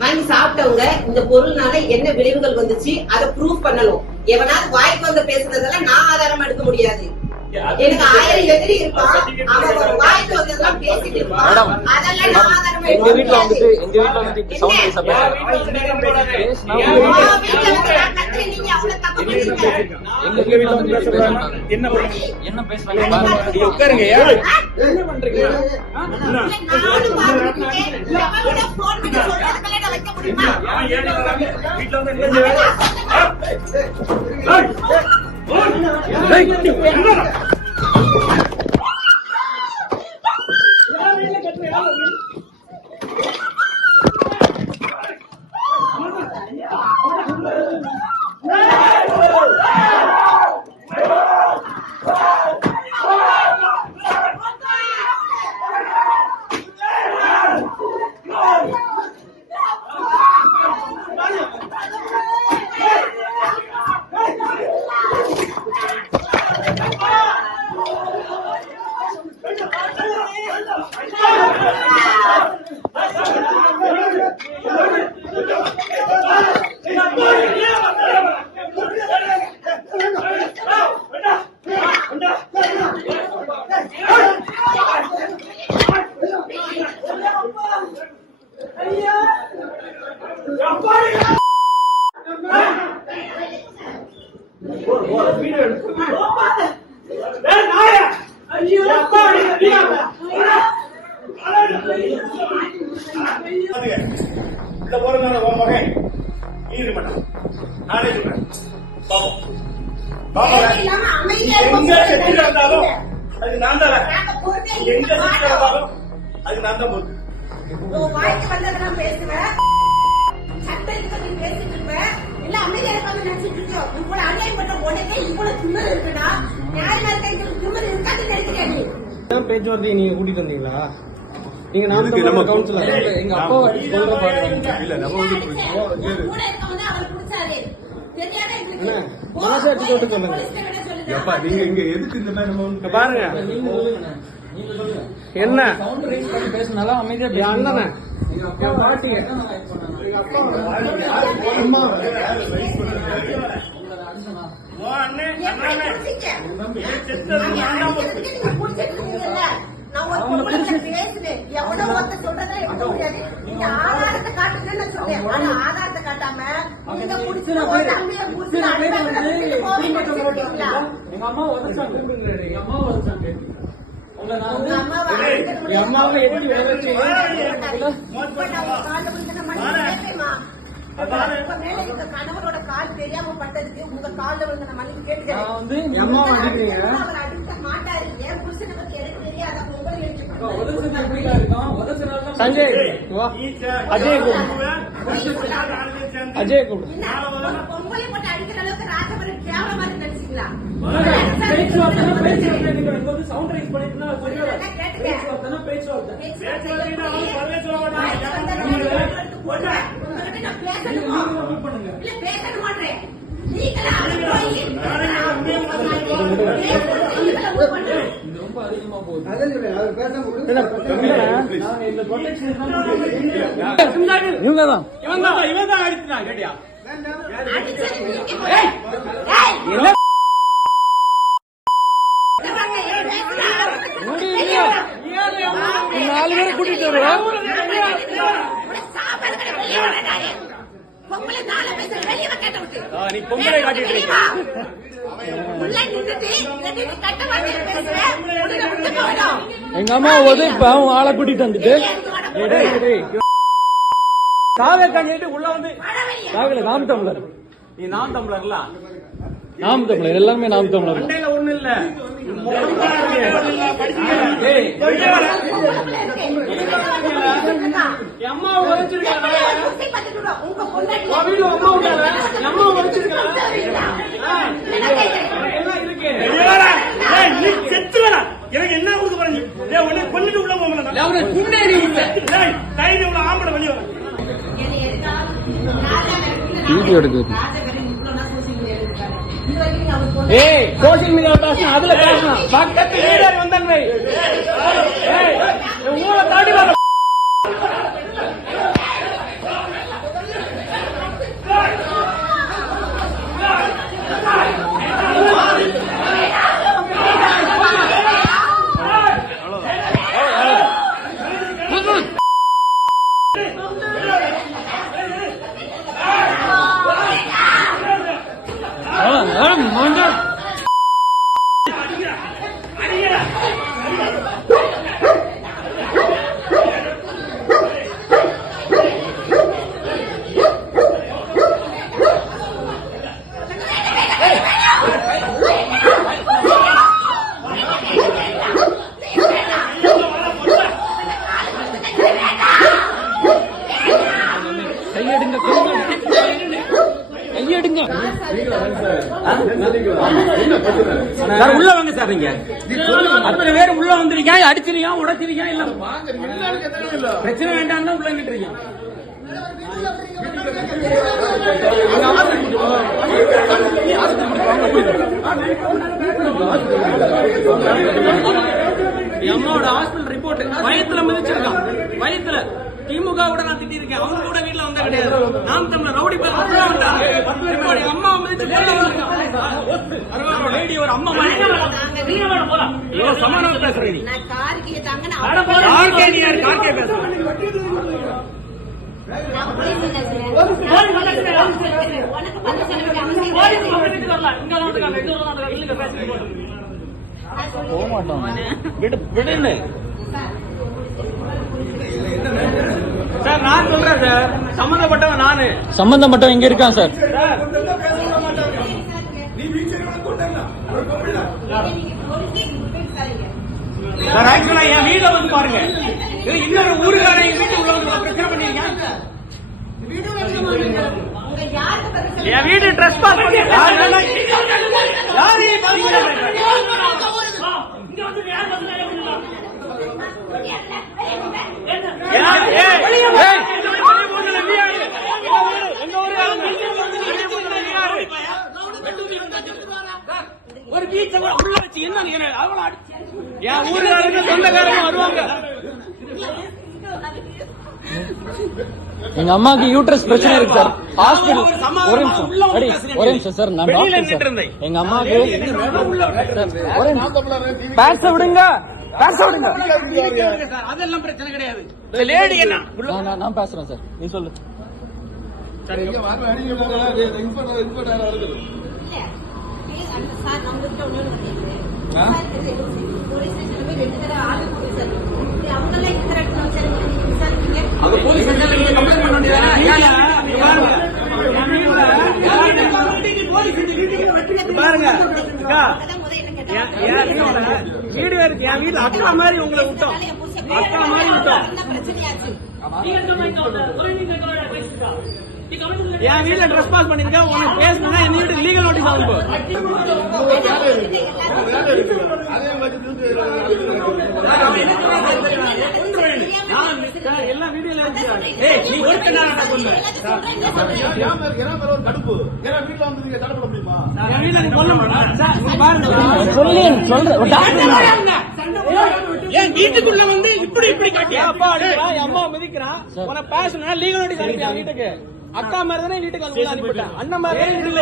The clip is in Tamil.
வாங்கி சாப்பிட்டவங்க இந்த பொருள்னால என்ன விளைவுகள் வந்துச்சு அதை ப்ரூவ் பண்ணணும். எவனாவது வாய்க்கு வந்து பேசுறதெல்லாம் நான் ஆதாரமா எடுக்க முடியாது. எனக்கு 1000 எதிரி இருப்பான், அவன் ஒரு வாய்க்கு வந்ததெல்லாம் பேசிட்டு இருப்பான், அதெல்லாம் நான் ஆதாரமா எடுக்க முடியாது. எங்க வீட்டுல வந்து இப்படி சவுண்ட் பேச நீங்க அவ்வளவு தப்பு பண்ணிருக்கீங்க. எங்க வீட்டுல வந்து என்ன பேசுறாங்க பாருங்க. உட்காருங்க. என்ன பண்றீங்க? போன் பண்ணி சொல்றதுக்கெல்லாம் நான் வைக்க முடியுமா? வீட்டுல வந்து பேச்சுவார்த்தையை நீங்க கூட்டிட்டு வந்தீங்களா? நீங்க நம்ம கவுன்சிலர் எங்க அப்பா மனசாட்சி தொட்டு சொல்லுங்க. நீங்க இங்க எதுக்கு இந்த மாதிரி பாருங்க என்ன பேசினாலும் அமைதியா அண்ணன் பாட்டிங்க எங்க அம்மா உதச்சாங்க. அம்மாவை எப்படி கணவரோட கால் தெரியாம பட்டதுக்கு உங்க கால விழுந்த மனைவி கேட்டு அம்மா அடிக்கிறீங்க. அவர் அடிக்க மாட்டாரு. என் புருஷனை பத்தி எனக்கு தெரியாத சஞ்சய் அஜய் அஜய் கூப்பிடு. பொங்கலை போட்டு அடிக்கிற அளவுக்கு ராஜபுரி கேவலமா நினைச்சீங்களா? நாலு பேரை கூட்டிட்டு வருவோம். நீ பொங்கலை காட்டிட்டு எங்க அம்மா உதவிப்பா ஆளை கூட்டிட்டு வந்துட்டு காவே காண்டிட்டு உள்ள வந்து காவில நாம் தமிழர். நீ நாம் தமிழர்ல நாம் தமிழர் எல்லாருமே நாம் தமிழர். ஒண்ணு இல்ல அம்மா உழைச்சிருக்காங்க. எனக்கு என்ன கொடுக்க போறீங்க? கொண்டுட்டு உள்ள போகணும். ஆம்பளை வெளியே வீடியோ எடுக்குது. ஏய் சோசியல் மீடியா பேசணும், அதுல பேசணும். பக்கத்து லீடர் வந்தன்மை ஊரை தாண்டி வர கையெடுங்க கையெடுங்க சார், உள்ள வாங்க சார். நீங்க அத்தனை பேர் உள்ள வந்துருக்கீங்க, அடிச்சிருக்கீங்க, உடைச்சிருக்கீங்க, இல்ல பிரச்சனை வேண்டாம் தான் உள்ள நின்றுறீங்க. அம்மாவோட ஹாஸ்பிட்டல் ரிப்போர்ட் வயத்துல மிதிச்சிருக்கான். வயத்துல திமுக கூட நான் திட்டிருக்கேன். அவங்க கூட வீட்டுல வந்தா கிடையாது. நாம் தமிழர் ரவுடி பேர் அம்மா மிதிச்சு ஒரு அம்மா சமாதானம் பேசுறேன். கார்கே பேசுறேன். போக மாட்டோம். விடுன்னு சார் நான் சொல்றேன் சார். சம்பந்தப்பட்டவன் நானு. சம்பந்தப்பட்டவன் இங்க இருக்கான் சார். சார் ஆக்சுவலா என் வீட்டுல வந்து பாருங்க. இன்னொரு ஊருக்கார எங்க வீட்டு உள்ள வந்து பிரச்சனை பண்ணீங்க. என் வீடு ட்ரெஸ் பாஸ் பண்ணி ஒரு பீச்ச உள்ள வச்சு என்ன என் ஊருக்காரங்க சொந்தக்காரங்க வருவாங்க. எங்க அம்மாக்கு யூட்ரஸ் பிரச்சனை இருக்கு சார். ஹாஸ்பிடல் ஒரு நிமிஷம் சார். நான் டாக்டர். எங்க அம்மாக்கு பேச விடுங்க, பேச விடுங்க. அதெல்லாம் பிரச்சனை கிடையாது. லேடி என்ன நான் பேசுறேன் சார். நீ சொல்லு. பாருங்க வீடு இருக்கு. என் வீட்டுல அக்கா மாதிரி உங்களை விட்டோம். அக்கா மாதிரி விட்டோம். என் வீட்டுல ட்ரெஸ் பாஸ் பண்ணிருக்கேன். உனக்கு பேசுனா என் வீட்டு லீகல் நோட்டீஸ் ஆகும். எல்லாம் வீடியோல நீ ஒருத்த சொல்லுவேன். என் வீட்டுக்குள்ள வந்து இப்படி இப்படி காட்டி அப்பா அம்மா மிதிக்கிறான். உனக்கு பேசணும்னா லீகல் நோட்டீஸ் அனுப்பியா வீட்டுக்கு. அக்கா மாதிரி தானே வீட்டுக்கு அனுப்பிட்டேன். அண்ணன் மாதிரி வீட்டுல